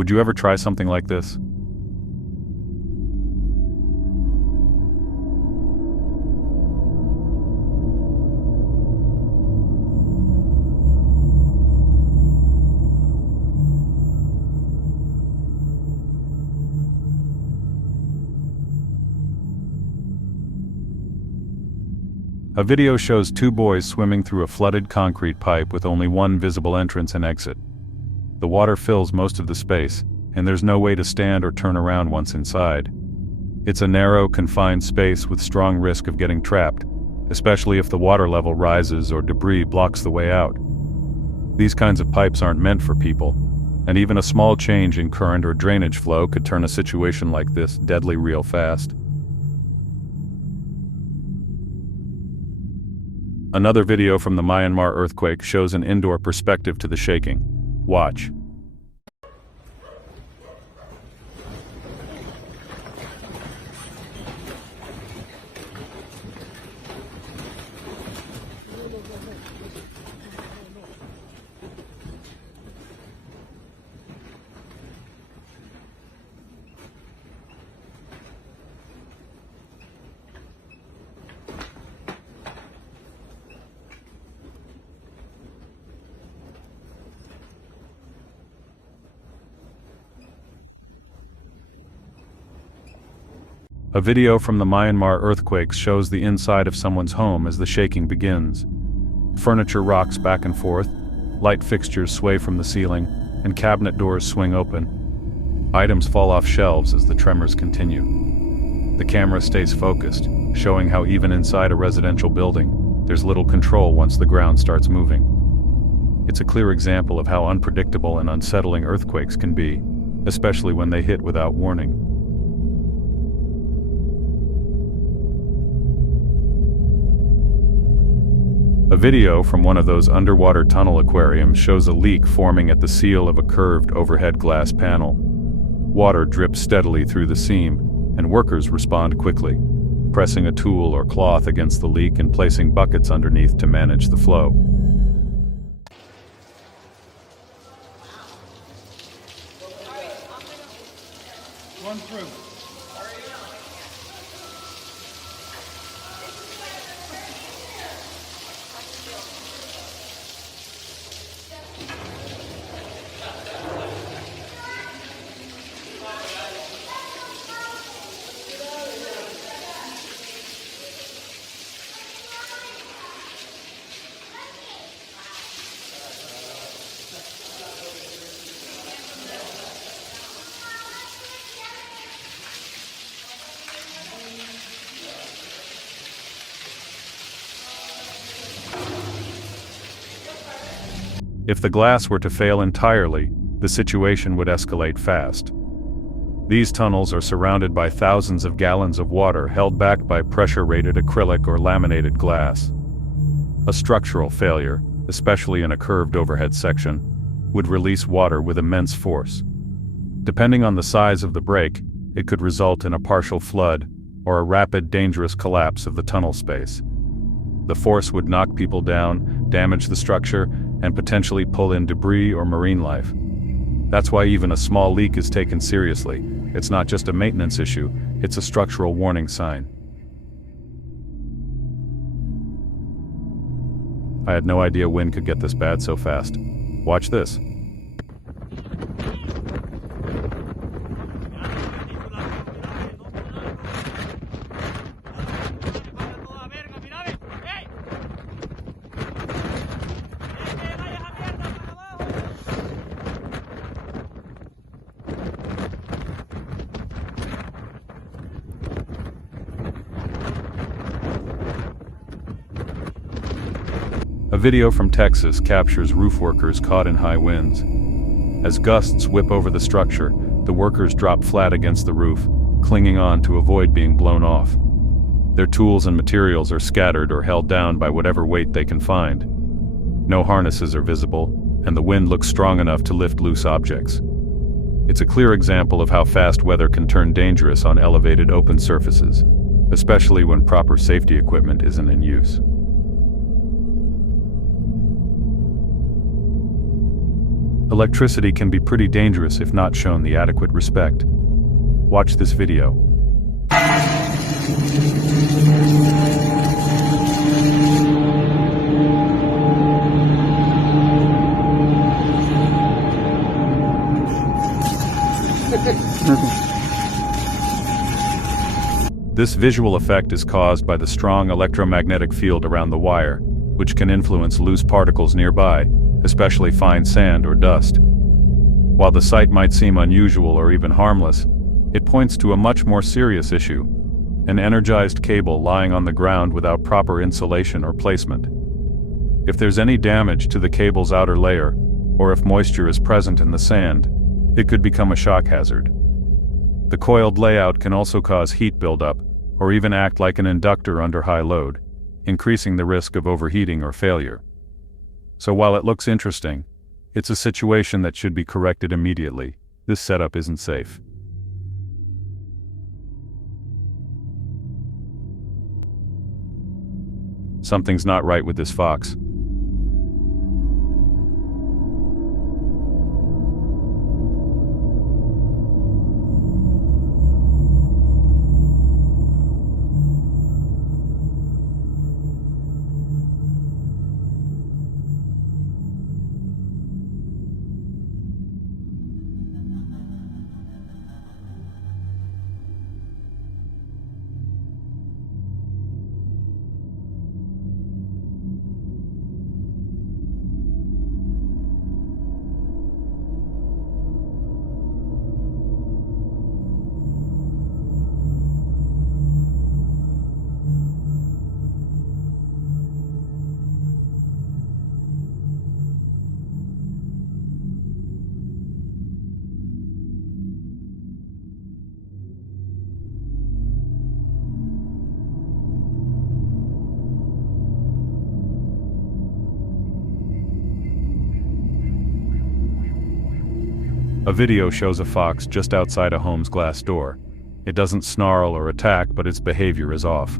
Would you ever try something like this? A video shows two boys swimming through a flooded concrete pipe with only one visible entrance and exit. The water fills most of the space, and there's no way to stand or turn around once inside. It's a narrow, confined space with strong risk of getting trapped, especially if the water level rises or debris blocks the way out. These kinds of pipes aren't meant for people, and even a small change in current or drainage flow could turn a situation like this deadly real fast. Another video from the Myanmar earthquake shows an indoor perspective to the shaking. Watch. A video from the Myanmar earthquakes shows the inside of someone's home as the shaking begins. Furniture rocks back and forth, light fixtures sway from the ceiling, and cabinet doors swing open. Items fall off shelves as the tremors continue. The camera stays focused, showing how even inside a residential building, there's little control once the ground starts moving. It's a clear example of how unpredictable and unsettling earthquakes can be, especially when they hit without warning. A video from one of those underwater tunnel aquariums shows a leak forming at the seal of a curved overhead glass panel. Water drips steadily through the seam, and workers respond quickly, pressing a tool or cloth against the leak and placing buckets underneath to manage the flow. Run through. If the glass were to fail entirely, the situation would escalate fast. These tunnels are surrounded by thousands of gallons of water held back by pressure-rated acrylic or laminated glass. A structural failure, especially in a curved overhead section, would release water with immense force. Depending on the size of the break, it could result in a partial flood or a rapid, dangerous collapse of the tunnel space. The force would knock people down, damage the structure, and potentially pull in debris or marine life. That's why even a small leak is taken seriously. It's not just a maintenance issue, it's a structural warning sign. I had no idea wind could get this bad so fast. Watch this. A video from Texas captures roof workers caught in high winds. As gusts whip over the structure, the workers drop flat against the roof, clinging on to avoid being blown off. Their tools and materials are scattered or held down by whatever weight they can find. No harnesses are visible, and the wind looks strong enough to lift loose objects. It's a clear example of how fast weather can turn dangerous on elevated open surfaces, especially when proper safety equipment isn't in use. Electricity can be pretty dangerous if not shown the adequate respect. Watch this video. This visual effect is caused by the strong electromagnetic field around the wire, which can influence loose particles nearby, especially fine sand or dust. While the sight might seem unusual or even harmless, it points to a much more serious issue: an energized cable lying on the ground without proper insulation or placement. If there's any damage to the cable's outer layer, or if moisture is present in the sand, it could become a shock hazard. The coiled layout can also cause heat buildup, or even act like an inductor under high load, increasing the risk of overheating or failure. So while it looks interesting, it's a situation that should be corrected immediately. This setup isn't safe. Something's not right with this fox. A video shows a fox just outside a home's glass door. It doesn't snarl or attack, but its behavior is off.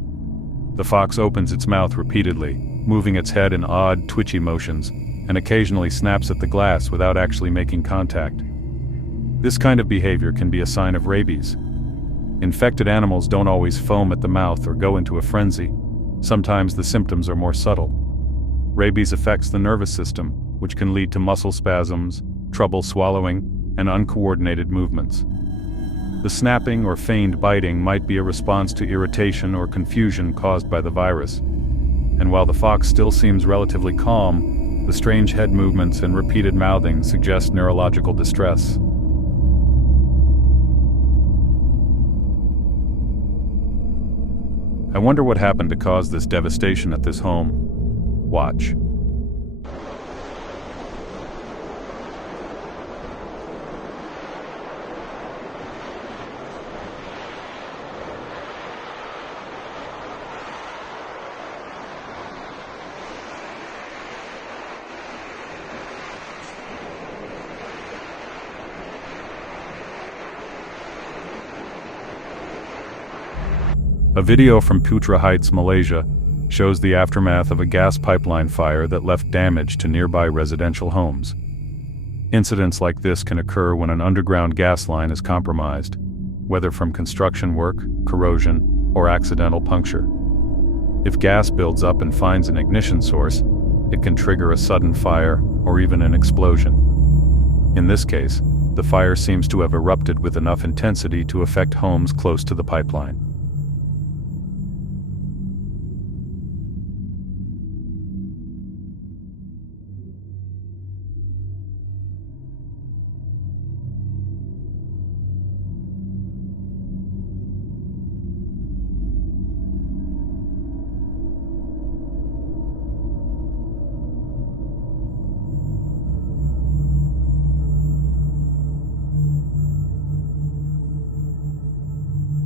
The fox opens its mouth repeatedly, moving its head in odd, twitchy motions, and occasionally snaps at the glass without actually making contact. This kind of behavior can be a sign of rabies. Infected animals don't always foam at the mouth or go into a frenzy. Sometimes the symptoms are more subtle. Rabies affects the nervous system, which can lead to muscle spasms, trouble swallowing, and uncoordinated movements. The snapping or feigned biting might be a response to irritation or confusion caused by the virus. And while the fox still seems relatively calm, the strange head movements and repeated mouthing suggest neurological distress. I wonder what happened to cause this devastation at this home. Watch. A video from Putra Heights, Malaysia, shows the aftermath of a gas pipeline fire that left damage to nearby residential homes. Incidents like this can occur when an underground gas line is compromised, whether from construction work, corrosion, or accidental puncture. If gas builds up and finds an ignition source, it can trigger a sudden fire or even an explosion. In this case, the fire seems to have erupted with enough intensity to affect homes close to the pipeline.